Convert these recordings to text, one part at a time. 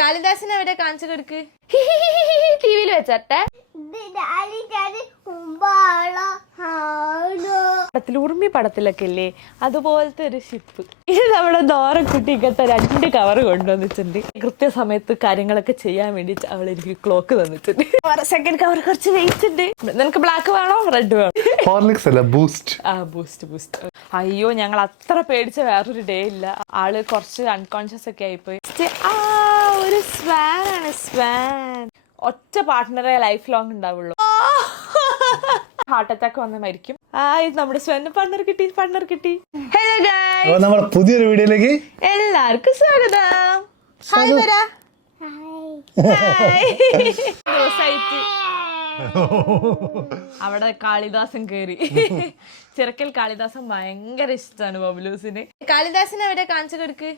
കാളിദാസിനെ എവിടെ കാണിച്ചു കൊടുക്ക് ടിവിയിൽ വെച്ചട്ടെ. ഉറുമി പടത്തിലൊക്കെ ഇല്ലേ അതുപോലത്തെ ഒരു ഷിപ്പ്. ഇത് നമ്മുടെ ദോരക്കുട്ടി ഇങ്ങനത്തെ 2 കവർ കൊണ്ടുവന്നിട്ടുണ്ട്. കൃത്യസമയത്ത് കാര്യങ്ങളൊക്കെ ചെയ്യാൻ വേണ്ടി അവൾ എനിക്ക് ക്ലോക്ക് തന്നിട്ടുണ്ട്. സെക്കൻഡ് കവർ കുറച്ച് വെയിറ്റ് ഉണ്ട്. നിനക്ക് ബ്ലാക്ക് വേണോ റെഡ് വേണോ? ബൂസ്റ്റ്. അയ്യോ ഞങ്ങൾ അത്ര പേടിച്ച വേറൊരു ഡേ ഇല്ല. ആള് കുറച്ച് അൺകോൺഷ്യസ് ഒക്കെ ആയിപ്പോയി. ഒരു സ്വാൻ ആണ്, സ്വാൻ. ഒറ്റ പാർട്ട്ണറെ ലൈഫ് ലോങ് ഉണ്ടാവുള്ളൂ. ഹാർട്ട് അറ്റാക്ക് വന്ന് മരിക്കും. ഇത് നമ്മുടെ സ്വന്തം പാർട്ട്ണർ കിട്ടി. ഹലോ ഗൈസ്, നമ്മുടെ പുതിയൊരു വീഡിയോയിലേക്ക് എല്ലാവർക്കും സ്വാഗതം. ഹായ് വരാ. ദിവസമായിട്ട് അവിടെ കാളിദാസൻ കേറി. ചിറക്കൽ കാളിദാസൻ ഭയങ്കര ഇഷ്ടമാണ് ബബ്ലൂസിന്. കാളിദാസിനെ എവിടെ കാണിച്ചു കൊടുക്ക്.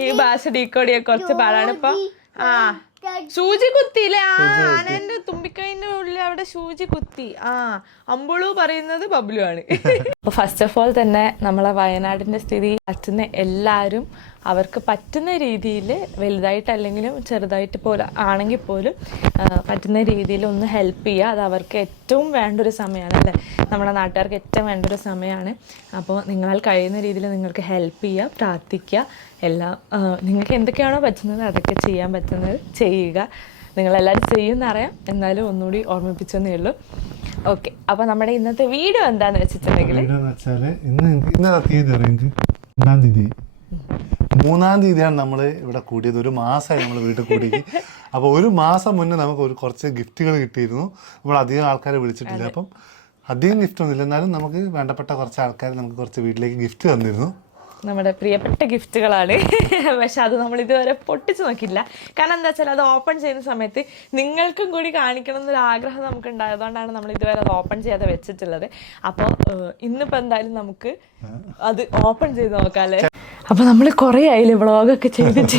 ഈ ഭാഷ ഡീക്കോഡിയ കുറച്ച് പാടാണ് ഇപ്പൊ. സൂചി കുത്തിയില്ലേ? ആനന്റെ തുമ്പിക്കൈന്റെ ഉള്ളിൽ അവിടെ സൂചി കുത്തി. അമ്പുളു പറയുന്നത് ബബ്ലു ആണ്. അപ്പൊ ഫസ്റ്റ് ഓഫ് ഓൾ തന്നെ നമ്മളെ വയനാടിന്റെ സ്ഥിതി പറ്റുന്ന എല്ലാവരും അവർക്ക് പറ്റുന്ന രീതിയിൽ, വലുതായിട്ടല്ലെങ്കിലും ചെറുതായിട്ട് പോലും ആണെങ്കിൽ പോലും പറ്റുന്ന രീതിയിൽ ഒന്ന് ഹെൽപ്പ് ചെയ്യുക. അത് അവർക്ക് ഏറ്റവും വേണ്ടൊരു സമയമാണ് അല്ലേ, നമ്മുടെ നാട്ടുകാർക്ക് ഏറ്റവും വേണ്ടൊരു സമയമാണ്. അപ്പോൾ നിങ്ങളാൽ കഴിയുന്ന രീതിയിൽ നിങ്ങൾക്ക് ഹെൽപ്പ് ചെയ്യുക, പ്രാർത്ഥിക്കുക. എല്ലാം നിങ്ങൾക്ക് എന്തൊക്കെയാണോ പറ്റുന്നത് അതൊക്കെ ചെയ്യാൻ പറ്റുന്നത് ചെയ്യുക. നിങ്ങളെല്ലാവരും ചെയ്യുമെന്നറിയാം, എന്നാലും ഒന്നുകൂടി ഓർമ്മിപ്പിച്ചെന്നേ ഉള്ളൂ. ഓക്കെ, അപ്പോൾ നമ്മുടെ ഇന്നത്തെ വീഡിയോ എന്താണെന്ന് വെച്ചിട്ടുണ്ടെങ്കിൽ, മൂന്നാം തീയതിയാണ് നമ്മൾ ഇവിടെ കൂടിയത്. 1 മാസമായി നമ്മൾ വീട്ടിൽ കൂടിയിട്ട്. അപ്പോൾ 1 മാസം മുന്നേ നമുക്ക് കുറച്ച് ഗിഫ്റ്റുകൾ കിട്ടിയിരുന്നു. നമ്മൾ അധികം ആൾക്കാരെ വിളിച്ചിട്ടില്ല, അപ്പം അധികം ഗിഫ്റ്റ് ഒന്നുമില്ല, എന്നാലും നമുക്ക് വേണ്ടപ്പെട്ട കുറച്ച് ആൾക്കാർ നമുക്ക് കുറച്ച് വീട്ടിലേക്ക് ഗിഫ്റ്റ് തന്നിരുന്നു. നമ്മുടെ പ്രിയപ്പെട്ട ഗിഫ്റ്റുകളാണ്. പക്ഷെ അത് നമ്മൾ ഇതുവരെ പൊട്ടിച്ചു നോക്കിയില്ല. കാരണം എന്താ വെച്ചാൽ അത് ഓപ്പൺ ചെയ്യുന്ന സമയത്ത് നിങ്ങൾക്കും കൂടി കാണിക്കണം എന്നൊരു ആഗ്രഹം നമുക്ക് ഉണ്ടായതുകൊണ്ടാണ് നമ്മൾ ഇതുവരെ അത് ഓപ്പൺ ചെയ്യാതെ വെച്ചിട്ടുള്ളത്. അപ്പോൾ ഇന്നിപ്പോൾ എന്തായാലും നമുക്ക് അത് ഓപ്പൺ ചെയ്ത് നോക്കാല്ലേ. അപ്പൊ നമ്മൾ കുറെ ആയില്ലേ വ്ളോഗൊക്കെ ചെയ്തിട്ട്.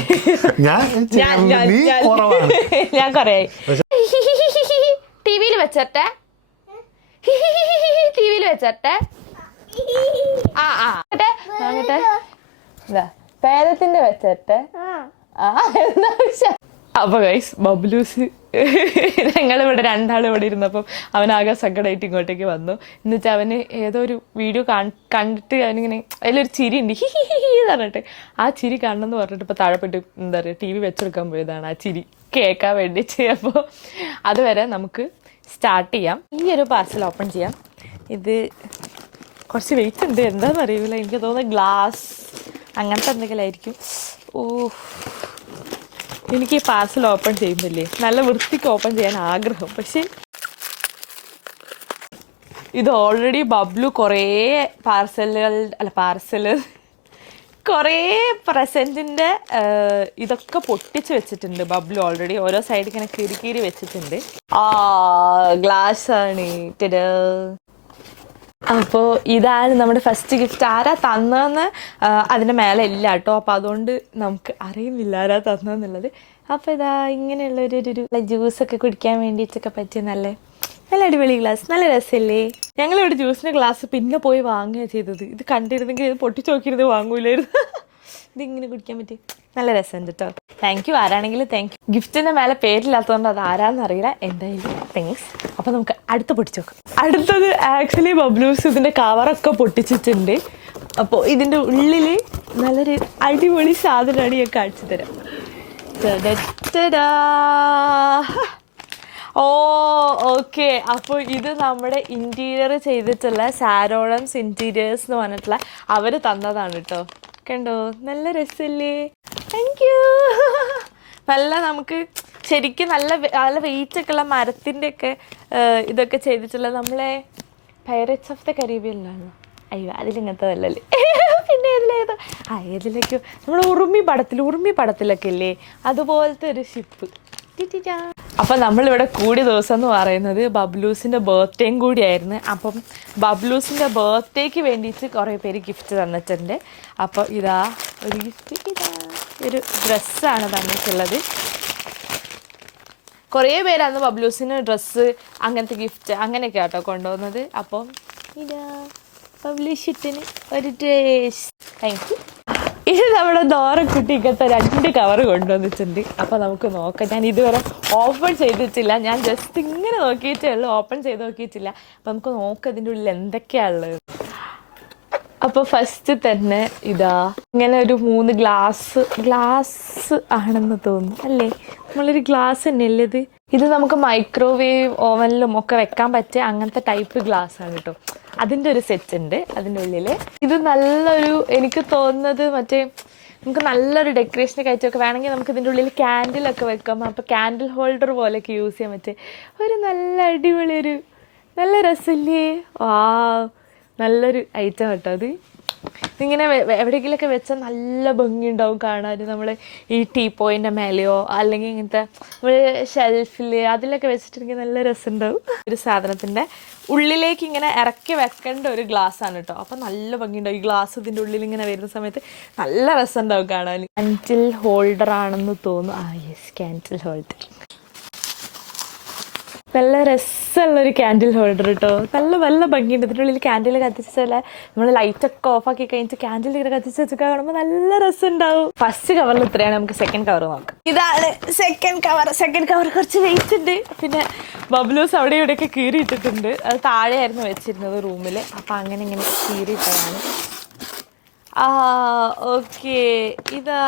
ഞാൻ കുറെ ആയി. ടിവിയിൽ വെച്ചട്ടെ. പേരത്തിന്റെ വെച്ചട്ടെ. അപ്പൊ ഗൈസ്, ബബ്ലൂസ് ഞങ്ങളിവിടെ 2 ആൾ ഇവിടെ ഇരുന്നപ്പം അവനാകെ സങ്കടമായിട്ട് ഇങ്ങോട്ടേക്ക് വന്നു. എന്നുവെച്ചാൽ അവന് ഏതോ ഒരു വീഡിയോ കണ്ടിട്ട് അവനിങ്ങനെ അതിലൊരു ചിരി ഉണ്ട്, ഹി ഹി ഹി പറഞ്ഞിട്ട്. ആ ചിരി കാണണമെന്ന് പറഞ്ഞിട്ട് ഇപ്പൊ താഴെപ്പെട്ട് എന്താ പറയുക TV വെച്ചെടുക്കാൻ പോയതാണ് ആ ചിരി കേൾക്കാൻ വേണ്ടിയിട്ട്. അപ്പോൾ അതുവരെ നമുക്ക് സ്റ്റാർട്ട് ചെയ്യാം. ഈ ഒരു പാർസൽ ഓപ്പൺ ചെയ്യാം. ഇത് കുറച്ച് വെയിറ്റ് ഉണ്ട്, എന്താണെന്ന് അറിയില്ല. എനിക്ക് തോന്നുന്നത് ഗ്ലാസ് അങ്ങനത്തെ എന്തെങ്കിലും ആയിരിക്കും. എനിക്ക് ഈ പാർസൽ ഓപ്പൺ ചെയ്യുന്നില്ലേ നല്ല വൃത്തിക്ക് ഓപ്പൺ ചെയ്യാൻ ആഗ്രഹം. പക്ഷെ ഇത് ഓൾറെഡി ബബ്ലു കുറേ കുറേ പ്രസൻറ്റിൻ്റെ ഇതൊക്കെ പൊട്ടിച്ച് വെച്ചിട്ടുണ്ട്. ബബ്ലു ഓൾറെഡി ഓരോ സൈഡിൽ ഇങ്ങനെ കീറി വെച്ചിട്ടുണ്ട്. ഗ്ലാസ് ആണ്. അപ്പോൾ ഇതാണ് നമ്മുടെ ഫസ്റ്റ് ഗിഫ്റ്റ്. ആരാ തന്നതെന്ന് അതിൻ്റെ മേലെ ഇല്ല കേട്ടോ, അപ്പോൾ അതുകൊണ്ട് നമുക്ക് അറിയുന്നില്ല ആരാ തന്നതെന്നുള്ളത്. അപ്പോൾ ഇതാ ഇങ്ങനെയുള്ളൊരു ജ്യൂസൊക്കെ കുടിക്കാൻ വേണ്ടിയിട്ടൊക്കെ പറ്റിയ നല്ല അടിപൊളി ഗ്ലാസ്. നല്ല രസമല്ലേ? ഞങ്ങളിവിടെ ജ്യൂസിൻ്റെ ഗ്ലാസ് പിന്നെ പോയി വാങ്ങുകയാണ് ചെയ്തത്. ഇത് കണ്ടിരുന്നെങ്കിൽ ഇത് പൊട്ടിച്ച് നോക്കിയിരുന്നത് വാങ്ങൂലായിരുന്നു. ഇതിങ്ങനെ കുടിക്കാൻ പറ്റി നല്ല രസമുണ്ട് കേട്ടോ. താങ്ക് യു, ആരാണെങ്കിലും താങ്ക് യു. ഗിഫ്റ്റിൻ്റെ മേലെ പേരില്ലാത്തതുകൊണ്ട് അത് ആരാന്നറിയില്ല. എന്തായാലും താങ്ക്സ്. അപ്പോൾ നമുക്ക് അടുത്ത് പൊട്ടിച്ച് നോക്കാം. അടുത്തത് ആക്ച്വലി ബബ്ലൂസ് ഇതിൻ്റെ കവറൊക്കെ പൊട്ടിച്ചിട്ടുണ്ട്. അപ്പോൾ ഇതിൻ്റെ ഉള്ളിൽ നല്ലൊരു അടിപൊളി സാധനമാണ് ഞാൻ കാണിച്ചു തരാം. ഓക്കെ. അപ്പോൾ ഇത് നമ്മുടെ ഇൻറ്റീരിയർ ചെയ്തിട്ടുള്ള സാരോളംസ് ഇൻറ്റീരിയേഴ്സ് എന്ന് പറഞ്ഞിട്ടുള്ള അവർ തന്നതാണ് കേട്ടോ. കണ്ടോ, നല്ല രസമല്ലേ? Thank you. നല്ല നമുക്ക് ശരിക്കും നല്ല വെയിറ്റ് ഒക്കെ ഉള്ള മരത്തിൻ്റെ ഒക്കെ ഇതൊക്കെ ചെയ്തിട്ടുള്ള നമ്മളെ പൈററ്റ്സ് ഓഫ് ദ കരീബിയനിലാണോ? അയ്യോ, അതിലിങ്ങനത്തതല്ലേ. പിന്നെ ഏതിലേതോ ഏതിലേക്കോ നമ്മൾ ഉറുമി പടത്തിലൊക്കെ ഇല്ലേ അതുപോലത്തെ ഒരു ഷിപ്പ്. അപ്പം നമ്മളിവിടെ കൂടിയ ദിവസം എന്ന് പറയുന്നത് ബബ്ലൂസിൻ്റെ ബർത്ത്ഡേയും കൂടിയായിരുന്നു. അപ്പം ബബ്ലൂസിൻ്റെ ബർത്ത്ഡേക്ക് വേണ്ടിയിട്ട് കുറേ പേര് ഗിഫ്റ്റ് തന്നിട്ടുണ്ട്. അപ്പോൾ ഇതാ ഒരു ഗിഫ്റ്റ്. ഇതാ ഒരു ഡ്രസ്സാണ് തന്നിട്ടുള്ളത്. കുറേ പേര് അന്ന് ബബ്ലൂസിന് ഡ്രസ്സ് അങ്ങനത്തെ ഗിഫ്റ്റ് അങ്ങനെയൊക്കെ ആട്ടോ കൊണ്ടുപോകുന്നത്. അപ്പം ഇതാ ബബ്ലൂഷിട്ടിന് ഒരു ഡ്രസ്. Thank you. ഇത് നമ്മുടെ ഡോറക്കുട്ടി ഇങ്ങനത്തെ 2 കവർ കൊണ്ടുവന്നിട്ടുണ്ട്. അപ്പോൾ നമുക്ക് നോക്കാം. ഞാൻ ഇതുവരെ ഓപ്പൺ ചെയ്തിട്ടില്ല, ഞാൻ ജസ്റ്റ് ഇങ്ങനെ നോക്കിയിട്ടേ ഉള്ളൂ, ഓപ്പൺ ചെയ്ത് നോക്കിയിട്ടില്ല. അപ്പം നമുക്ക് നോക്കാം ഇതിൻ്റെ ഉള്ളിൽ എന്തൊക്കെയാണുള്ളത്. അപ്പോൾ ഫസ്റ്റ് തന്നെ ഇതാ ഇങ്ങനെ ഒരു 3 ഗ്ലാസ് ആണെന്ന് തോന്നുന്നു അല്ലേ? നമ്മളൊരു ഗ്ലാസ് തന്നെയല്ലേ ഇത്? ഇത് നമുക്ക് മൈക്രോവേവ് ഓവനിലും ഒക്കെ വെക്കാൻ പറ്റിയ അങ്ങനത്തെ ടൈപ്പ് ഗ്ലാസ് ആണ് കേട്ടോ. അതിൻ്റെ ഒരു സെറ്റ് ഉണ്ട് അതിൻ്റെ ഉള്ളിൽ. ഇത് നല്ലൊരു, എനിക്ക് തോന്നുന്നത് മറ്റേ നമുക്ക് നല്ലൊരു ഡെക്കറേഷൻ കഴിച്ചൊക്കെ വേണമെങ്കിൽ നമുക്ക് ഇതിൻ്റെ ഉള്ളിൽ ക്യാൻഡിലൊക്കെ വെക്കാം. അപ്പോൾ ക്യാൻഡിൽ ഹോൾഡർ പോലെയൊക്കെ യൂസ് ചെയ്യാൻ പറ്റിയ ഒരു നല്ല അടിപൊളി ഒരു നല്ല രസമില്ലേ? നല്ലൊരു ഐറ്റം കേട്ടോ അത്. ഇങ്ങനെ എവിടെയെങ്കിലുമൊക്കെ വെച്ചാൽ നല്ല ഭംഗിയുണ്ടാവും കാണാൻ. നമ്മൾ ഈ ടീ പോയിൻ്റെ മേലെയോ അല്ലെങ്കിൽ ഇങ്ങനത്തെ നമ്മൾ ഷെൽഫിൽ അതിലൊക്കെ വെച്ചിട്ടുണ്ടെങ്കിൽ നല്ല രസമുണ്ടാവും. ഒരു സാധനത്തിൻ്റെ ഉള്ളിലേക്ക് ഇങ്ങനെ ഇറക്കി വെക്കേണ്ട ഒരു ഗ്ലാസ് ആണ് കേട്ടോ. അപ്പം നല്ല ഭംഗിയുണ്ടാവും. ഈ ഗ്ലാസ് ഇതിൻ്റെ ഉള്ളിൽ ഇങ്ങനെ വരുന്ന സമയത്ത് നല്ല രസമുണ്ടാവും കാണാൻ. ക്യാൻഡിൽ ഹോൾഡർ ആണെന്ന് തോന്നുന്നു. Yes, candle holder. നല്ല രസമുള്ളൊരു ക്യാൻഡിൽ ഹോൾഡർ കേട്ടോ. നല്ല ഭംഗിയുണ്ട്. ഇതിൻ്റെ ഉള്ളിൽ ക്യാൻഡിൽ കത്തിച്ചാൽ നമ്മൾ ലൈറ്റൊക്കെ ഓഫാക്കി കഴിഞ്ഞിട്ട് ക്യാൻഡിൽ ഇങ്ങനെ കത്തിച്ച് വെച്ചൊക്കെ കാണുമ്പോൾ നല്ല രസം ഉണ്ടാവും. ഫസ്റ്റ് കവറിൽ ഇത്രയാണ്. നമുക്ക് സെക്കൻഡ് കവർ നോക്കാം. ഇതാണ് സെക്കൻഡ് കവർ. കുറച്ച് വെയിറ്റ് ഉണ്ട്. പിന്നെ ബബ്ലൂസ് അവിടെ ഇവിടെയൊക്കെ കീറിയിട്ടിട്ടുണ്ട്. അത് താഴെയായിരുന്നു വെച്ചിരുന്നത് റൂമിൽ. അപ്പം അങ്ങനെ ഇങ്ങനെ കീറിയിട്ടതാണ്. ഓക്കെ, ഇതാ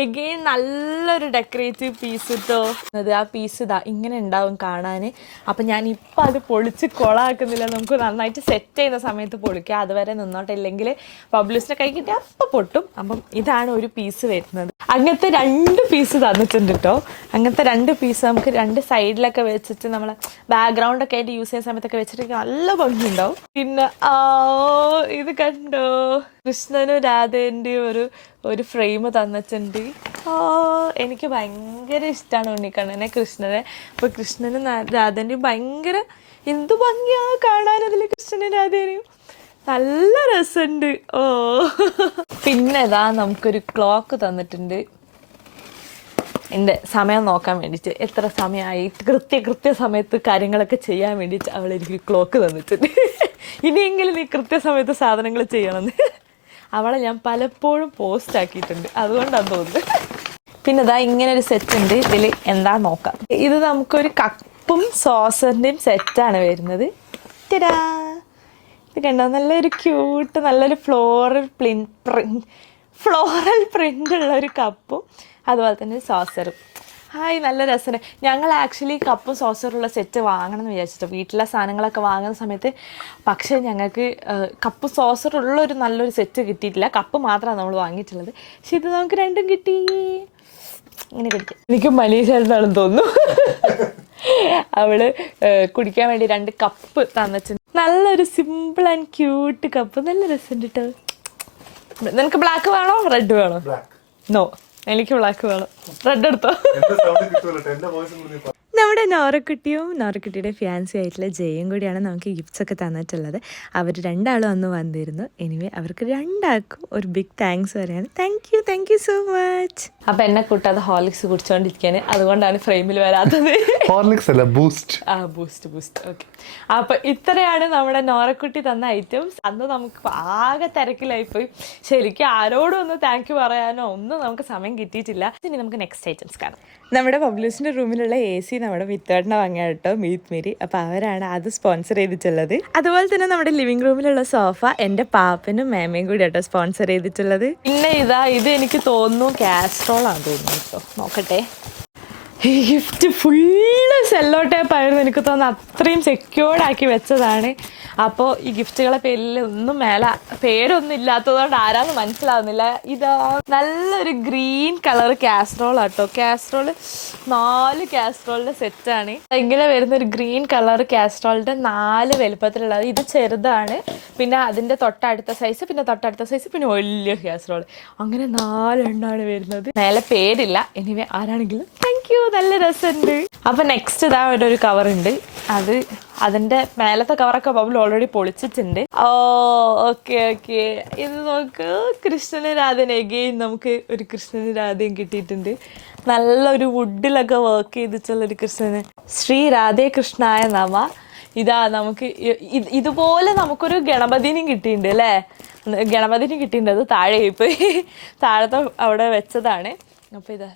എഗെയിൻ നല്ലൊരു ഡെക്കറേറ്റീവ് പീസ് കേട്ടോ. ആ പീസ് ഇതാ ഇങ്ങനെ ഉണ്ടാവും കാണാൻ. അപ്പം ഞാനിപ്പോൾ അത് പൊളിച്ച് കൊളാക്കുന്നില്ല. നമുക്ക് നന്നായിട്ട് സെറ്റ് ചെയ്യുന്ന സമയത്ത് പൊളിക്കുക. അതുവരെ നിന്നോട്ടെ, ഇല്ലെങ്കിൽ ബബ്ലൂസിൻ്റെ കൈ കിട്ടിയാൽ അപ്പം പൊട്ടും. അപ്പം ഇതാണ് ഒരു പീസ് വരുന്നത്. അങ്ങനത്തെ 2 പീസ് തന്നിട്ടുണ്ട് കേട്ടോ. അങ്ങനത്തെ 2 പീസ് നമുക്ക് 2 സൈഡിലൊക്കെ വെച്ചിട്ട് നമ്മൾ ബാക്ക്ഗ്രൗണ്ടൊക്കെ ആയിട്ട് യൂസ് ചെയ്യുന്ന സമയത്തൊക്കെ വെച്ചിട്ട് നല്ല ഭംഗിയുണ്ടാവും. പിന്നെ ഇത് കണ്ടോ, കൃഷ്ണനും രാധേൻ്റെയും ഒരു ഫ്രെയിം തന്നിട്ടുണ്ട്. എനിക്ക് ഭയങ്കര ഇഷ്ടമാണ് ഉണ്ണിക്കണ്ണനെ, കൃഷ്ണനെ. അപ്പോൾ കൃഷ്ണനും രാധേൻ്റെയും ഭയങ്കര എന്ത് ഭംഗിയാണ് കാണാൻ. അതിൽ കൃഷ്ണനും രാധേനെയും നല്ല രസമുണ്ട്. പിന്നെ ഇതാ നമുക്കൊരു ക്ലോക്ക് തന്നിട്ടുണ്ട്. എൻ്റെ സമയം നോക്കാൻ വേണ്ടിയിട്ട്, എത്ര സമയമായി കൃത്യ സമയത്ത് കാര്യങ്ങളൊക്കെ ചെയ്യാൻ വേണ്ടിയിട്ട് അവളെനിക്ക് ക്ലോക്ക് തന്നിട്ടുണ്ട്. ഇനിയെങ്കിലും നീ കൃത്യസമയത്ത് സാധനങ്ങൾ ചെയ്യണമെന്ന് അവളെ ഞാൻ പലപ്പോഴും പോസ്റ്റ് ആക്കിയിട്ടുണ്ട്. അതുകൊണ്ടാണ് തോന്നുന്നത്. പിന്നെ ഇതാ ഇങ്ങനെ ഒരു സെറ്റ് ഉണ്ട്. ഇതിൽ എന്താ നോക്കാം. ഇത് നമുക്കൊരു കപ്പും സോസറിൻ്റെയും സെറ്റാണ് വരുന്നത്. ഇത് കണ്ടോ, നല്ലൊരു ക്യൂട്ട് നല്ലൊരു ഫ്ലോറൽ പ്രിൻ്റ് ഉള്ള ഒരു കപ്പും അതുപോലെ തന്നെ സോസറും. നല്ല രസമാണ്. ഞങ്ങൾ ആക്ച്വലി കപ്പും സോസറുള്ള സെറ്റ് വാങ്ങണം എന്ന് വിചാരിച്ചിട്ട് വീട്ടിലെ സാധനങ്ങളൊക്കെ വാങ്ങുന്ന സമയത്ത്. പക്ഷേ ഞങ്ങൾക്ക് കപ്പ് സോസറുള്ള ഒരു നല്ലൊരു സെറ്റ് കിട്ടിയിട്ടില്ല. കപ്പ് മാത്രമാണ് നമ്മൾ വാങ്ങിയിട്ടുള്ളത്. പക്ഷെ ഇത് നമുക്ക് 2ഉം കിട്ടി. ഇങ്ങനെ കുടിക്കാം. എനിക്ക് മനീഷാണെന്നാണെന്ന് തോന്നുന്നു. അവള് കുടിക്കാൻ വേണ്ടി 2 കപ്പ് തന്നിട്ടുണ്ട്. നല്ലൊരു സിമ്പിൾ ആൻഡ് ക്യൂട്ട് കപ്പ്. നല്ല രസമുണ്ട് കേട്ടോ. നിനക്ക് ബ്ലാക്ക് വേണോ റെഡ് വേണോ? നോ, എനിക്ക് ബ്ലാക്ക് വേണം. റെഡ് എടുത്തോ. നമ്മുടെ നോറക്കുട്ടിയുടെ ഫിയാൻസി ആയിട്ടുള്ള ജയും കൂടിയാണ് നമുക്ക് ഗിഫ്റ്റ്സ് ഒക്കെ തന്നിട്ടുള്ളത്. അവർ 2 ആളും അന്ന് വന്നിരുന്നു. എനിവേ അവർക്ക് 2 ആൾക്കും ഒരു ബിഗ് താങ്ക്സ് പറയാണ്. Thank you so much. അപ്പം എന്നെ കൂട്ടാതെ ഹോർലിക്സ് കുടിച്ചോണ്ടിരിക്കാന്, അതുകൊണ്ടാണ് ഫ്രെയിമിൽ വരാത്തത്. ഹോർലിക്സ് അല്ല, ബൂസ്റ്റ്. ബൂസ്റ്റ്. ഓക്കെ. അപ്പം ഇത്രയാണ് നമ്മുടെ നോറക്കുട്ടി തന്ന ഐറ്റംസ്. അന്ന് നമുക്ക് ആകെ തിരക്കിലായിപ്പോയി. ശരിക്കും ആരോടും ഒന്ന് താങ്ക് യു പറയാനോ ഒന്നും നമുക്ക് സമയം കിട്ടിയിട്ടില്ല. ഇനി നമുക്ക് നെക്സ്റ്റ് ഐറ്റംസ് കാണാം. നമ്മുടെ പബ്ലൂസിൻ്റെ റൂമിലുള്ള AC നമ്മുടെ മിത്തേട്ടനെ വാങ്ങിയ കേട്ടോ, മീറ്റ് മേരി. അപ്പോൾ അവരാണ് അത് സ്പോൺസർ ചെയ്തിട്ടുള്ളത്. അതുപോലെ തന്നെ നമ്മുടെ ലിവിംഗ് റൂമിലുള്ള സോഫ എൻ്റെ പാപ്പനും മേമയും കൂടി കേട്ടോ സ്പോൺസർ ചെയ്തിട്ടുള്ളത്. പിന്നെ ഇത് എനിക്ക് തോന്നുന്നു കാസ്ട്രോൾ ആണെന്ന് തോന്നുന്നു കേട്ടോ. നോക്കട്ടെ. ഈ ഗിഫ്റ്റ് ഫുള്ള് സെല്ലോ ടേപ്പ് ആയിരുന്നു. എനിക്ക് തോന്നുന്നു അത്രയും സെക്യൂർഡാക്കി വെച്ചതാണ്. അപ്പോൾ ഈ ഗിഫ്റ്റുകളെ പേരിൽ ഒന്നും പേരൊന്നും ഇല്ലാത്തതുകൊണ്ട് ആരാന്ന് മനസ്സിലാവുന്നില്ല. ഇതാ നല്ലൊരു ഗ്രീൻ കളർ കാസ്ട്രോൾ ആട്ടോ. കാസ്ട്രോള് 4 കാസ്ട്രോളിൻ്റെ സെറ്റാണ്. ഇങ്ങനെ വരുന്നൊരു ഗ്രീൻ കളർ കാസ്ട്രോളിൻ്റെ 4 വലുപ്പത്തിലുള്ളത്. ഇത് ചെറുതാണ്, പിന്നെ അതിൻ്റെ തൊട്ടടുത്ത സൈസ്, പിന്നെ തൊട്ടടുത്ത സൈസ്, പിന്നെ വലിയ കാസ്ട്രോൾ. അങ്ങനെ 4 എണ്ണമാണ് വരുന്നത്. മേലെ പേരില്ല. എനിവേ ആരാണെങ്കിലും താങ്ക് താങ്ക് യു, നല്ല രസമുണ്ട്. അപ്പൊ നെക്സ്റ്റ് ഇതാ ഒരു കവർ ഉണ്ട്. അതിന്റെ മേലത്തെ കവറൊക്കെ ബബിൾ ഓൾറെഡി പൊളിച്ചിട്ടുണ്ട്. ഓ ഓക്കെ ഓക്കെ, ഇത് നോക്ക്, കൃഷ്ണനും രാധയും എഗെയിൻ നമുക്ക് ഒരു കൃഷ്ണനും രാധയും കിട്ടിയിട്ടുണ്ട്. നല്ലൊരു വുഡിലൊക്കെ വർക്ക് ചെയ്തിട്ടുള്ളൊരു കൃഷ്ണന്. ശ്രീ രാധേ കൃഷ്ണായ നമ. ഇതാ നമുക്ക് ഇതുപോലെ നമുക്കൊരു ഗണപതിനും കിട്ടിയിട്ടുണ്ട് അല്ലേ? ഗണപതിനും കിട്ടിയിട്ടുണ്ട്. അത് താഴെ പോയി താഴത്തെ അവിടെ വെച്ചതാണ്. അപ്പൊ ഇതാ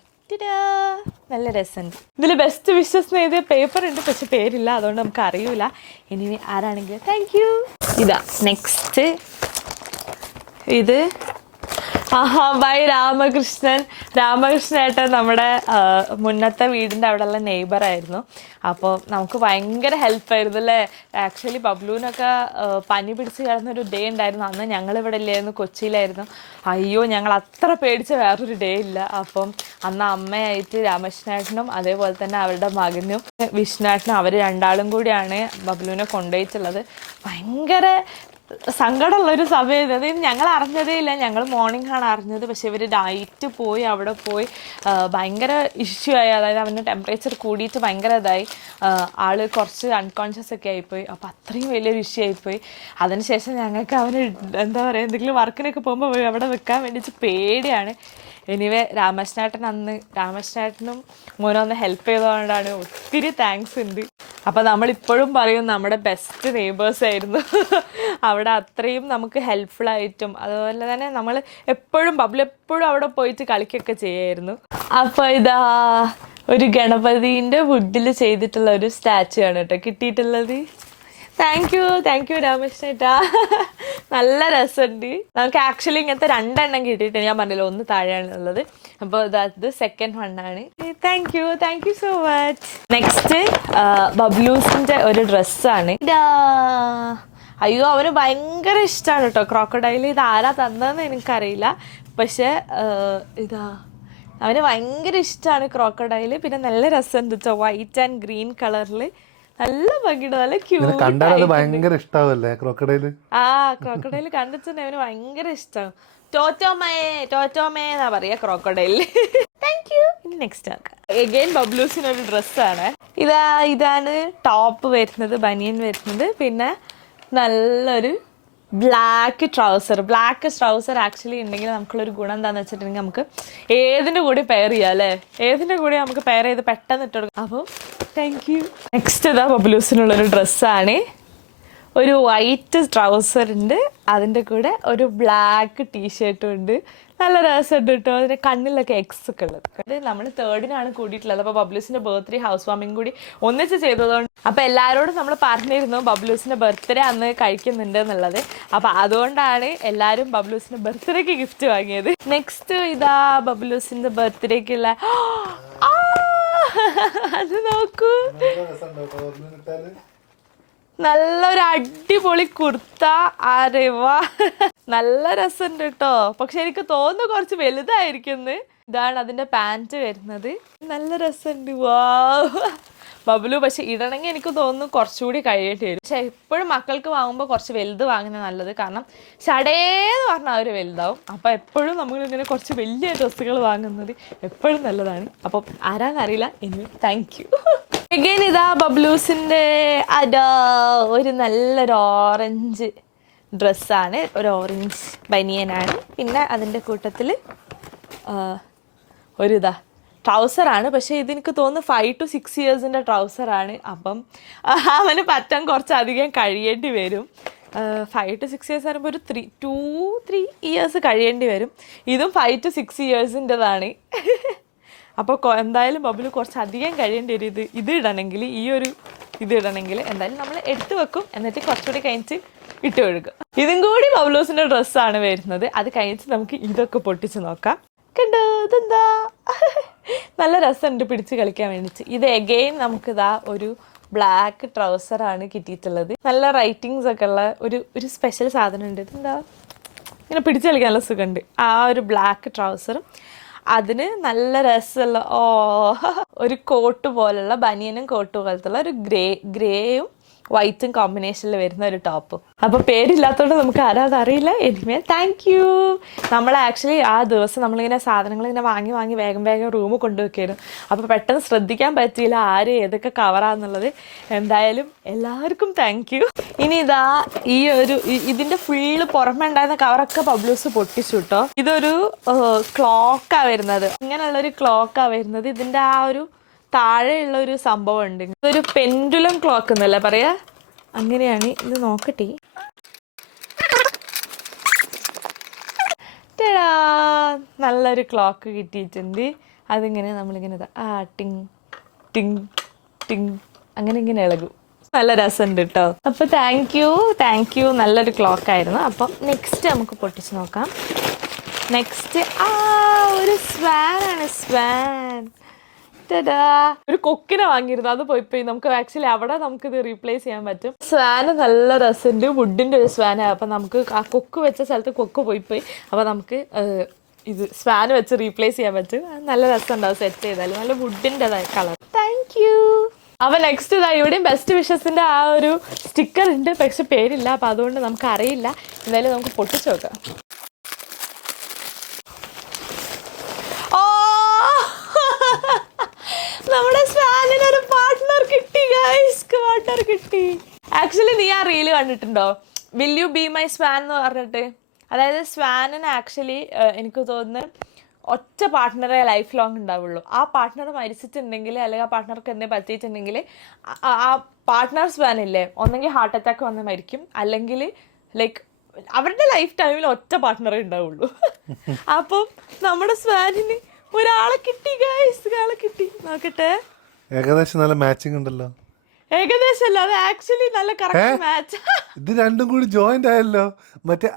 നല്ല രസമുണ്ട്. ഇതിൽ ബെസ്റ്റ് വിഷസ് എഴുതിയ പേപ്പർ ഉണ്ട്, പക്ഷെ പേരില്ല, അതുകൊണ്ട് നമുക്ക് അറിയൂല. ഇനി ആരാണെങ്കിലും താങ്ക് യു. ഇതാ നെക്സ്റ്റ് ഇത് ബൈ രാമകൃഷ്ണേട്ടൻ നമ്മുടെ മുന്നത്തെ വീടിൻ്റെ അവിടെയുള്ള നെയ്ബറായിരുന്നു. അപ്പോൾ നമുക്ക് ഭയങ്കര ഹെൽപ്പായിരുന്നു അല്ലേ? ആക്ച്വലി ബബ്ലുവിനൊക്കെ പനി പിടിച്ച് കിടന്നൊരു ഡേ ഉണ്ടായിരുന്നു. അന്ന് ഞങ്ങളിവിടെ ഇല്ലായിരുന്നു, കൊച്ചിയിലായിരുന്നു. അയ്യോ, ഞങ്ങൾ അത്ര പേടിച്ച വേറൊരു ഡേ ഇല്ല. അപ്പം അന്ന് അമ്മയായിട്ട് രാമകൃഷ്ണേട്ടനും അതേപോലെ തന്നെ അവരുടെ മകനും വിഷ്ണുവേട്ടനും അവർ രണ്ടാളും കൂടിയാണ് ബബ്ലുവിനെ കൊണ്ടുപോയിട്ടുള്ളത്. ഭയങ്കര സങ്കടമുള്ളൊരു സമയം. അതായത് ഞങ്ങൾ അറിഞ്ഞതേ ഇല്ല, ഞങ്ങൾ മോർണിംഗ് ആണ് അറിഞ്ഞത്. പക്ഷെ ഇവർ നൈറ്റ് പോയി അവിടെ പോയി ഭയങ്കര ഇഷ്യൂ ആയി. അതായത് അവൻ്റെ ടെമ്പറേച്ചർ കൂടിയിട്ട് ഭയങ്കര ഇതായി, ആൾ കുറച്ച് അൺകോൺഷ്യസ് ഒക്കെ ആയിപ്പോയി. അപ്പോൾ അത്രയും വലിയൊരു ഇഷ്യൂ ആയിപ്പോയി. അതിനുശേഷം ഞങ്ങൾക്ക് അവന് എന്താ പറയുക, എന്തെങ്കിലും വർക്കിനൊക്കെ പോകുമ്പോൾ അവിടെ വെക്കാൻ വേണ്ടിയിട്ട് പേടിയാണ്. എനിവേ രാമകൃഷ്ണേട്ടനും മോനെ ഒന്ന് ഹെൽപ്പ് ചെയ്തതുകൊണ്ടാണ് ഒത്തിരി താങ്ക്സ് ഉണ്ട്. അപ്പം നമ്മളിപ്പോഴും പറയും നമ്മുടെ ബെസ്റ്റ് നെയ്ബേഴ്സ് ആയിരുന്നു. അവിടെ അത്രയും നമുക്ക് ഹെൽപ്ഫുൾ ആയിട്ടും അതുപോലെ തന്നെ നമ്മൾ എപ്പോഴും എപ്പോഴും അവിടെ പോയിട്ട് കളിക്കൊക്കെ ചെയ്യായിരുന്നു. അപ്പോൾ ഇതാ ഒരു ഗണപതിൻ്റെ വുഡിൽ ചെയ്തിട്ടുള്ള ഒരു സ്റ്റാച്ചു ആണ് കേട്ടോ കിട്ടിയിട്ടുള്ളത്. താങ്ക് യു രാമകൃഷ്ണേട്ടാ, നല്ല രസമുണ്ട്. നമുക്ക് ആക്ച്വലി ഇങ്ങനത്തെ 2 എണ്ണം കിട്ടിയിട്ട് ഞാൻ പറഞ്ഞില്ല, ഒന്ന് താഴെയാണുള്ളത്. അപ്പോൾ ഇത് സെക്കൻഡ് വണ്ണാണ്. Thank you so much. Next ബബ്ലൂസിൻ്റെ ഒരു ഡ്രസ്സാണ്. അയ്യോ, അവന് ഭയങ്കര ഇഷ്ടമാണ് കേട്ടോ ക്രോക്കഡൈൽ. ഇത് ആരാ തന്നതെന്ന് എനിക്കറിയില്ല, പക്ഷെ അവന് ഭയങ്കര ഇഷ്ടമാണ് ക്രോക്കഡൈൽ. പിന്നെ നല്ല രസമുണ്ട് കേട്ടോ, വൈറ്റ് ആൻഡ് ഗ്രീൻ കളറിൽ നല്ല ഭംഗിയുണ്ട്, നല്ല ക്യൂട്ട്. ഭയങ്കര ഇഷ്ടാവല്ലേ ക്രോക്കഡൈല്? ക്രോക്കഡൈൽ കണ്ടിട്ടുണ്ട് അവന് ഭയങ്കര ഇഷ്ടമാണ്. ടോറ്റോമേ എന്നാ പറയാ ക്രോക്കഡൈലില്. Thank you. ഇനി നെക്സ്റ്റ് ആക്കാം. എഗെയിൻ ബബ്ലൂസിനൊരു ഡ്രസ്സാണ്. ഇതാണ് ടോപ്പ് വരുന്നത്, ബനിയൻ വരുന്നത്. പിന്നെ നല്ലൊരു ബ്ലാക്ക് ട്രൗസർ ആക്ച്വലി ഉണ്ടെങ്കിൽ നമുക്കുള്ളൊരു ഗുണം എന്താണെന്ന് വെച്ചിട്ടുണ്ടെങ്കിൽ നമുക്ക് ഏതിൻ്റെ കൂടി പെയർ ചെയ്യാം അല്ലേ? ഏതിൻ്റെ കൂടി നമുക്ക് പെയർ ചെയ്ത് പെട്ടെന്ന് ഇട്ട് കൊടുക്കാം. അപ്പോൾ താങ്ക് യു. നെക്സ്റ്റ് ഇതാ ബബ്ലൂസിനുള്ളൊരു ഡ്രസ്സാണ്. ഒരു വൈറ്റ് ട്രൗസർ ഉണ്ട്, അതിൻ്റെ കൂടെ ഒരു ബ്ലാക്ക് ടീഷർട്ടും ഉണ്ട്. നല്ല രസമുണ്ട് കേട്ടോ. അതിൻ്റെ കണ്ണിലൊക്കെ എക്സ് ഒക്കെ ഉള്ളത്. അത് നമ്മൾ 3rd കൂടിയിട്ടുള്ളത്. അപ്പോൾ ബബ്ലൂസിൻ്റെ ബർത്ത്ഡേ ഹൗസ് വാമിങ് കൂടി ഒന്നിച്ച് ചെയ്തതുകൊണ്ട് അപ്പോൾ എല്ലാവരോടും നമ്മൾ പറഞ്ഞിരുന്നു ബബ്ലൂസിൻ്റെ ബർത്ത്ഡേ അന്ന് കഴിക്കുന്നുണ്ട് എന്നുള്ളത്. അപ്പോൾ അതുകൊണ്ടാണ് എല്ലാവരും ബബ്ലൂസിൻ്റെ ബർത്ത്ഡേക്ക് ഗിഫ്റ്റ് വാങ്ങിയത്. നെക്സ്റ്റ് ഇതാ ബബ്ലൂസിൻ്റെ ബർത്ത്ഡേക്കുള്ള അത് നോക്കൂ, നല്ലൊരു അടിപൊളി കുർത്ത. ആരെവാ, നല്ല രസമുണ്ട് കേട്ടോ. പക്ഷെ എനിക്ക് തോന്നുന്നു കുറച്ച് വലുതായിരിക്കുന്നു. ഇതാണ് അതിൻ്റെ പാൻറ് വരുന്നത്. നല്ല രസമുണ്ട്. വാ ബബ്ലു പക്ഷെ ഇടണമെങ്കിൽ എനിക്ക് തോന്നുന്നു കുറച്ചുകൂടി കഴിയേണ്ടി വരും. പക്ഷെ എപ്പോഴും മക്കൾക്ക് വാങ്ങുമ്പോൾ കുറച്ച് വലുത് വാങ്ങുന്നത് നല്ലത്. കാരണം ഷടേന്ന് പറഞ്ഞാൽ അവർ വലുതാവും. അപ്പോൾ എപ്പോഴും നമ്മളിങ്ങനെ കുറച്ച് വലിയ ഡ്രസ്സുകൾ വാങ്ങുന്നത് എപ്പോഴും നല്ലതാണ്. അപ്പം ആരാന്നറിയില്ല. ഇനി താങ്ക് യു. എഗെയിൻ ഇതാ ബബ്ലൂസിൻ്റെ ഒരു നല്ലൊരു ഓറഞ്ച് ഡ്രസ്സാണ്, ഒരു ഓറഞ്ച് ബനിയനാണ്. പിന്നെ അതിൻ്റെ കൂട്ടത്തിൽ ട്രൗസറാണ്. പക്ഷേ ഇതെനിക്ക് തോന്നുന്നു 5 to 6 ഇയേഴ്സിൻ്റെ ട്രൗസറാണ്. അപ്പം അവന് പറ്റാൻ കുറച്ചധികം കഴിയേണ്ടി വരും. 5 to 6 ഇയേഴ്സ് പറയുമ്പോൾ ഒരു 2-3 ഇയേഴ്സ് കഴിയേണ്ടി വരും. ഇതും 5 to 6 ഇയേഴ്സിൻ്റെതാണ്. അപ്പോൾ എന്തായാലും ബബ്ലു കുറച്ചധികം കഴിയേണ്ടി വരും ഇത് ഇടണമെങ്കിൽ. ഇത് ഇടണമെങ്കിൽ എന്തായാലും നമ്മൾ എടുത്തു വെക്കും, എന്നിട്ട് കുറച്ചുകൂടി കഴിഞ്ഞിട്ട് ഇട്ട് ഒഴുകും. ഇതും കൂടി ബബ്ലൂസിൻ്റെ ഡ്രസ്സാണ് വരുന്നത്. അത് കഴിഞ്ഞിട്ട് നമുക്ക് ഇതൊക്കെ പൊട്ടിച്ച് നോക്കാം. കണ്ടോ, ഇതെന്താ നല്ല രസമുണ്ട് പിടിച്ച് കളിക്കാൻ വേണ്ടിയിട്ട്. ഇത് എഗെയിൻ നമുക്കിതാ ഒരു ബ്ലാക്ക് ട്രൗസറാണ് കിട്ടിയിട്ടുള്ളത്. നല്ല റൈറ്റിങ്സ് ഒക്കെ ഉള്ള ഒരു സ്പെഷ്യൽ സാധനം ഉണ്ട്. ഇതെന്താ ഇങ്ങനെ പിടിച്ച് കളിക്കാൻ നല്ല സുഖമുണ്ട്. ആ ഒരു ബ്ലാക്ക് ട്രൗസറും അതിന് നല്ല രസമുള്ള ഒരു കോട്ട് പോലുള്ള ബനിയനും കോട്ട് പോലത്തുള്ള ഒരു ഗ്രേയും വൈറ്റും കോമ്പിനേഷനിൽ വരുന്ന ഒരു ടോപ്പും. അപ്പോൾ പേരില്ലാത്തതുകൊണ്ട് നമുക്ക് ആരാത് അറിയില്ല. Anyway thank you. നമ്മൾ ആക്ച്വലി ആ ദിവസം നമ്മളിങ്ങനെ സാധനങ്ങൾ ഇങ്ങനെ വാങ്ങി വേഗം റൂമിൽ കൊണ്ടുവയ്ക്കായിരുന്നു. അപ്പോൾ പെട്ടെന്ന് ശ്രദ്ധിക്കാൻ പറ്റിയില്ല ആര് ഏതൊക്കെ കവറാന്നുള്ളത്. എന്തായാലും എല്ലാവർക്കും താങ്ക് യു. ഇനി ഇതാ ഇതിൻ്റെ ഫുള്ള് പുറമെ ഉണ്ടായിരുന്ന കവറൊക്കെ ബബ്ലൂസ് പൊട്ടിച്ചു കേട്ടോ. ഇതൊരു ക്ലോക്കാണ് വരുന്നത്. ഇങ്ങനെയുള്ളൊരു ക്ലോക്കാണ് വരുന്നത്. ഇതിൻ്റെ ആ ഒരു താഴെയുള്ള ഒരു സംഭവം ഉണ്ട്. ഇതൊരു പെൻഡുലം ക്ലോക്ക് എന്നല്ല പറയാ, അങ്ങനെയാണ്. ഇത് നോക്കട്ടെ. നല്ലൊരു ക്ലോക്ക് കിട്ടിയിട്ടുണ്ട്. അതിങ്ങനെ നമ്മളിങ്ങനെ ടിങ് ടിങ് ടിങ് അങ്ങനെ ഇങ്ങനെ ഇളകും. നല്ല രസമുണ്ട് കേട്ടോ. അപ്പൊ താങ്ക് യു. നല്ലൊരു ക്ലോക്ക് ആയിരുന്നു. അപ്പം നെക്സ്റ്റ് നമുക്ക് പൊട്ടിച്ച് നോക്കാം. നെക്സ്റ്റ് ഒരു സ്വാനാണ്. സ്വാൻ ഒരു കൊക്കിനെ വാങ്ങിയിരുന്നു. അത് പോയി നമുക്ക് ആക്ച്വലി അവിടെ നമുക്കിത് റീപ്ലേസ് ചെയ്യാൻ പറ്റും. സ്വാന് നല്ല രസമുണ്ട്. വുഡിൻ്റെ ഒരു സ്വാനാണ്. അപ്പം നമുക്ക് ആ കൊക്ക് വെച്ച സ്ഥലത്ത് കൊക്ക് പോയി അപ്പോൾ നമുക്ക് ഇത് സ്വാന് വെച്ച് റീപ്ലേസ് ചെയ്യാൻ പറ്റും. നല്ല രസമുണ്ടാവും സെറ്റ് ചെയ്താൽ. നല്ല വുഡിൻ്റെതായ കളർ. Thank you. അപ്പോൾ നെക്സ്റ്റ് ഇവിടെയും ബെസ്റ്റ് വിഷസിൻ്റെ ആ ഒരു സ്റ്റിക്കർ ഉണ്ട്, പക്ഷെ പേരില്ല. അപ്പോൾ അതുകൊണ്ട് നമുക്ക് അറിയില്ല. എന്തായാലും നമുക്ക് പൊട്ടിച്ച് നോക്കാം. നമ്മുടെ സ്വാനിനൊരു പാർട്ട്ണർ കിട്ടി ഗൈസ്. പാർട്ട്ണർ കിട്ടി. ആക്ച്വലി നീ ആ റീല് കണ്ടിട്ടുണ്ടോ? Will you be my swan എന്ന് പറഞ്ഞിട്ട്. അതായത് സ്വാനിന് ആക്ച്വലി എനിക്ക് തോന്നുന്നു ഒറ്റ പാർട്ട്ണറെ ലൈഫ് ലോങ് ഉണ്ടാവുള്ളൂ. ആ പാർട്ട്ണർ മരിച്ചിട്ടുണ്ടെങ്കിൽ അല്ലെങ്കിൽ ആ പാർട്ട്ണർക്ക് എന്തെങ്കിലും പറ്റിയിട്ടുണ്ടെങ്കിൽ ആ പാർട്ട്ണർ സ്വാനില്ലേ ഒന്നെങ്കിൽ ഹാർട്ട് അറ്റാക്ക് വന്ന് മരിക്കും, അല്ലെങ്കിൽ ലൈക്ക് അവരുടെ ലൈഫ് ടൈമിൽ ഒറ്റ പാർട്ട്ണറേ ഉണ്ടാവുള്ളൂ. അപ്പം നമ്മുടെ സ്വാനിന് ഒരാളെ കിട്ടി ഗൈസ്. ഒരാളെ കിട്ടി. നോക്കട്ടെ. ഏകദേശം നല്ല മാച്ചിങ് ഉണ്ടല്ലോ. ഏകദേശം അല്ല, അത് ആക്ച്വലി നല്ല കറക്റ്റ് മാച്ച്. ഇത് രണ്ടും കൂടി ജോയിന്റ് ആയല്ലോ. മറ്റേ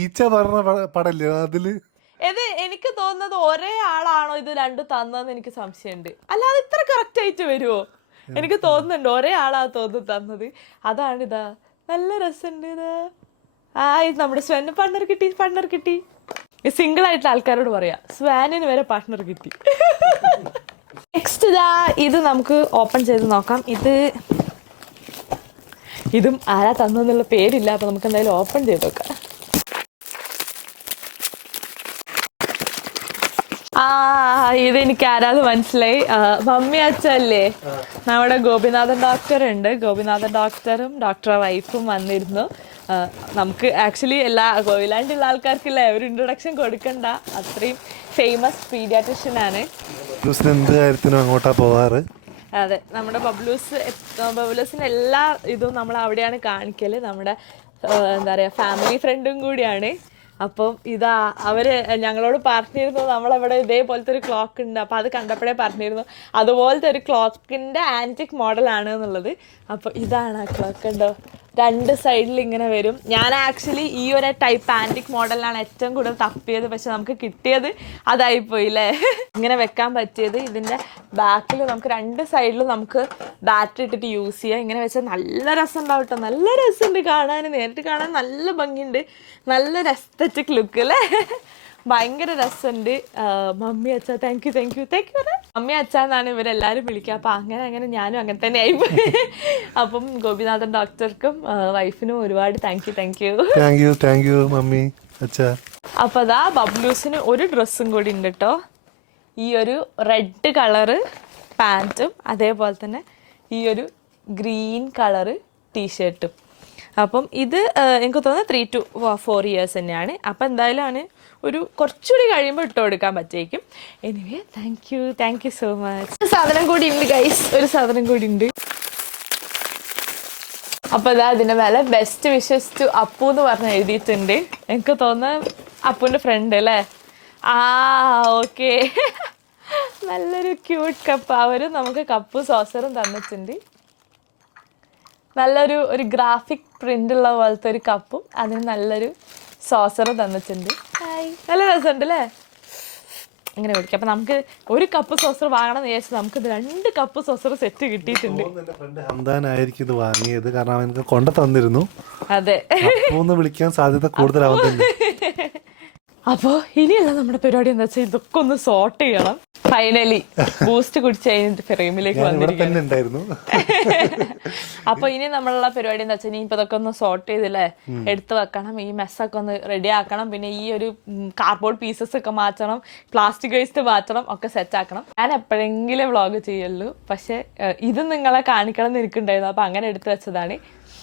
ഈച്ച പറഞ്ഞ പടല്ലേ അതില്. ഇത് എനിക്ക് തോന്നുന്നത് ഒരേ ആളാണോ ഇത് രണ്ടും തന്നതെന്ന് എനിക്ക് സംശയമുണ്ട്. അല്ലാതെ ഇത്ര കറക്റ്റ് ആയിട്ട് വരുമോ? എനിക്ക് തോന്നുന്നുണ്ട് ഒരേ ആളാ തോന്നുന്നു തന്നത്. അതാണിതാ. നല്ല രസമുണ്ട്. ഇതാ ഇത് നമ്മുടെ സ്വാനിന് പാർട്ട്ണർ കിട്ടി. സിംഗിൾ ആയിട്ടുള്ള ആൾക്കാരോട് പറയാ സ്വാനിന് വരെ പാർട്ട്ണർ കിട്ടി. നെക്സ്റ്റ് ഇത് നമുക്ക് ഓപ്പൺ ചെയ്ത് നോക്കാം. ഇതും ആരാ തന്നെന്നുള്ള പേരില്ല. അപ്പൊ നമുക്ക് എന്തായാലും ഓപ്പൺ ചെയ്ത് നോക്കാം. ഇതെനിക്ക് ആരാന്ന് മനസ്സിലായി. മമ്മി അച്ഛല്ലേ, നമ്മുടെ ഗോപിനാഥൻ ഡോക്ടർ ഉണ്ട്. ഗോപിനാഥൻ ഡോക്ടറും ഡോക്ടറെ വൈഫും വന്നിരുന്നു. നമുക്ക് ആക്ച്വലി എല്ലാ കോവിലാണ്ടുള്ള ആൾക്കാർക്കില്ല ഒരു ഇൻട്രൊഡക്ഷൻ കൊടുക്കണ്ട. അത്രയും ഫേമസ് പീഡിയാട്രിഷ്യൻ ആണ്. അങ്ങോട്ടാ പോവാറ്. അതെ, നമ്മുടെ ബബ്ലൂസിന് എല്ലാ ഇതും നമ്മൾ അവിടെയാണ് കാണിക്കല്. നമ്മുടെ എന്താ പറയുക ഫാമിലി ഫ്രണ്ടും കൂടിയാണ്. അപ്പം അവര് ഞങ്ങളോട് പറഞ്ഞിരുന്നു നമ്മളവിടെ ഇതേപോലത്തെ ഒരു ക്ലോക്ക് ഉണ്ട്. അപ്പം അത് കണ്ടപ്പോഴേ പറഞ്ഞിരുന്നു അതുപോലത്തെ ഒരു ക്ലോക്കിൻ്റെ ആൻറ്റിക് മോഡലാണ് എന്നുള്ളത്. അപ്പോൾ ഇതാണ് ആ ക്ലോക്ക്. ഉണ്ടോ, രണ്ട് സൈഡിൽ ഇങ്ങനെ വരും. ഞാൻ ആക്ച്വലി ഈ ഒരു ടൈപ്പ് ആൻറ്റിക് മോഡലിനാണ് ഏറ്റവും കൂടുതൽ തപ്പിയത്. പക്ഷെ നമുക്ക് കിട്ടിയത് അതായിപ്പോയില്ലേ. ഇങ്ങനെ വെക്കാൻ പറ്റിയത്. ഇതിൻ്റെ ബാക്കിൽ നമുക്ക് രണ്ട് സൈഡിലും നമുക്ക് ബാറ്ററി ഇട്ടിട്ട് യൂസ് ചെയ്യാം. ഇങ്ങനെ വെച്ചാൽ നല്ല രസം ഉണ്ടാവും കേട്ടോ. നല്ല രസമുണ്ട് കാണാൻ. നേരിട്ട് കാണാൻ നല്ല ഭംഗിയുണ്ട്. നല്ലൊരു എസ്തറ്റിക് ലുക്ക് അല്ലേ. ഭയങ്കര രസമുണ്ട്. മമ്മി അച്ഛ താങ്ക് യു. മമ്മി അച്ഛ എന്നാണ് ഇവരെല്ലാവരും വിളിക്കുക. അപ്പം അങ്ങനെ ഞാനും അങ്ങനെ തന്നെ ആയിപ്പോയി. അപ്പം ഗോപിനാഥൻ ഡോക്ടർക്കും വൈഫിനും ഒരുപാട് താങ്ക് യു മമ്മി അച്ഛ. അപ്പോൾ ബബ്ലൂസിന് ഒരു ഡ്രസ്സും കൂടി ഉണ്ട് കേട്ടോ. ഈ ഒരു റെഡ് കളറ് പാൻറ്റും അതേപോലെ തന്നെ ഈ ഒരു ഗ്രീൻ കളറ് ടീഷർട്ടും. അപ്പം ഇത് എനിക്ക് തോന്നുന്നത് 3 to 4 years തന്നെയാണ്. അപ്പം എന്തായാലും ഒരു കുറച്ചുകൂടി കഴിയുമ്പോൾ ഇട്ട് കൊടുക്കാൻ പറ്റുമായിരിക്കും. Anyway thank you so much. ഒരു സാധനം കൂടി ഉണ്ട് ഗൈസ്. അപ്പോൾ ഇതിൻ്റെ മേലെ ബെസ്റ്റ് വിഷസ് ടു അപ്പു എന്ന് പറഞ്ഞ് എഴുതിയിട്ടുണ്ട്. എനിക്ക് തോന്നുന്നത് അപ്പുവിൻ്റെ ഫ്രണ്ട് അല്ലേ. ഓക്കെ. നല്ലൊരു ക്യൂട്ട് കപ്പ്. അവരും നമുക്ക് കപ്പും സോസറും തന്നിട്ടുണ്ട്. ഒരു ഗ്രാഫിക് പ്രിന്റ് ഉള്ള പോലത്തെ ഒരു കപ്പും അതിന് നല്ലൊരു സോസറും തന്നിട്ടുണ്ട്. നല്ല രസമുണ്ട് അല്ലേ. അങ്ങനെ മേടിക്കാം. അപ്പം നമുക്ക് ഒരു കപ്പ് സോസർ വാങ്ങണം വിചാരിച്ചാൽ നമുക്ക് 2 കപ്പ് സോസർ സെറ്റ് കിട്ടിയിട്ടുണ്ട്. ഹംദാനായിരിക്കും ഇത് വാങ്ങിയത്, കാരണം അവനക്ക് കൊണ്ടു തന്നിരുന്നു. അതെ, വിളിക്കാൻ സാധ്യത കൂടുതലാവുന്നുണ്ട്. അപ്പോൾ ഇനിയുള്ള നമ്മുടെ പരിപാടി എന്താ വെച്ചാൽ ഇതൊക്കെ ഒന്ന് സോർട്ട് ചെയ്യണം. ഫൈനലി ബൂസ്റ്റ് കുടിച്ച് കഴിഞ്ഞിട്ട് ഫ്രെയിമിലേക്ക് ഇവിടെ വന്നിരിക്കുന്നു. തന്നെ ഉണ്ടായിരുന്നു. അപ്പൊ ഇനി നമ്മളുള്ള പരിപാടി എന്താ വെച്ചാൽ ഇപ്പൊ ഇതൊക്കെ ഒന്ന് സോർട്ട് ചെയ്തില്ലേ എടുത്തു വെക്കണം, ഈ മെസ്സൊക്കെ ഒന്ന് റെഡി ആക്കണം, പിന്നെ ഈ ഒരു കാർഡ്ബോർഡ് പീസസ് ഒക്കെ മാറ്റണം, പ്ലാസ്റ്റിക് വേസ്റ്റ് മാറ്റണം, ഒക്കെ സെറ്റ് ആക്കണം. ഞാൻ എപ്പോഴെങ്കിലും വ്ളോഗ് ചെയ്യുള്ളൂ, പക്ഷെ ഇത് നിങ്ങളെ കാണിക്കണം എന്ന് എനിക്കുണ്ടായിരുന്നു, അപ്പൊ അങ്ങനെ എടുത്തു വെച്ചതാണ്.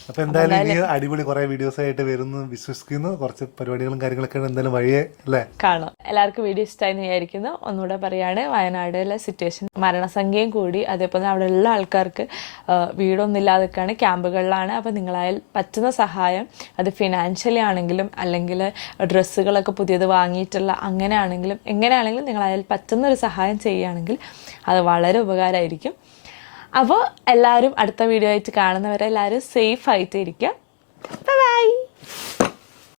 അപ്പൊ എന്തായാലും ഇനി അടിപൊളി കുറെ വീഡിയോസ് ആയിട്ട് വരുന്നു വിശ്വസിക്കുന്നു. കുറച്ച് പരിപാടികളും കാര്യങ്ങളൊക്കെ എന്തായാലും വഴിയേ അല്ലേ കാണാം. എല്ലാവർക്കും വീഡിയോ ഇഷ്ടമായെന്ന് വിചാരിക്കുന്നു. ഒന്നുകൂടെ പറയാണ്, വയനാടിലെ സിറ്റുവേഷൻ മരണസംഖ്യയും കൂടി, അതേപോലെ അവിടെ ഉള്ള ആൾക്കാർക്ക് വീടൊന്നും ഇല്ലാതൊക്കെയാണ്, ക്യാമ്പുകളിലാണ്. അപ്പോൾ നിങ്ങളായാൽ പറ്റുന്ന സഹായം, അത് ഫിനാൻഷ്യലി ആണെങ്കിലും അല്ലെങ്കിൽ ഡ്രസ്സുകളൊക്കെ പുതിയത് വാങ്ങിയിട്ടുള്ള അങ്ങനെയാണെങ്കിലും എങ്ങനെയാണെങ്കിലും നിങ്ങളായാൽ പറ്റുന്നൊരു സഹായം ചെയ്യുകയാണെങ്കിൽ അത് വളരെ ഉപകാരമായിരിക്കും. അപ്പോൾ എല്ലാവരും അടുത്ത വീഡിയോ ആയിട്ട് കാണുന്നവരെ എല്ലാവരും സേഫ് ആയിട്ട് ഇരിക്കുക.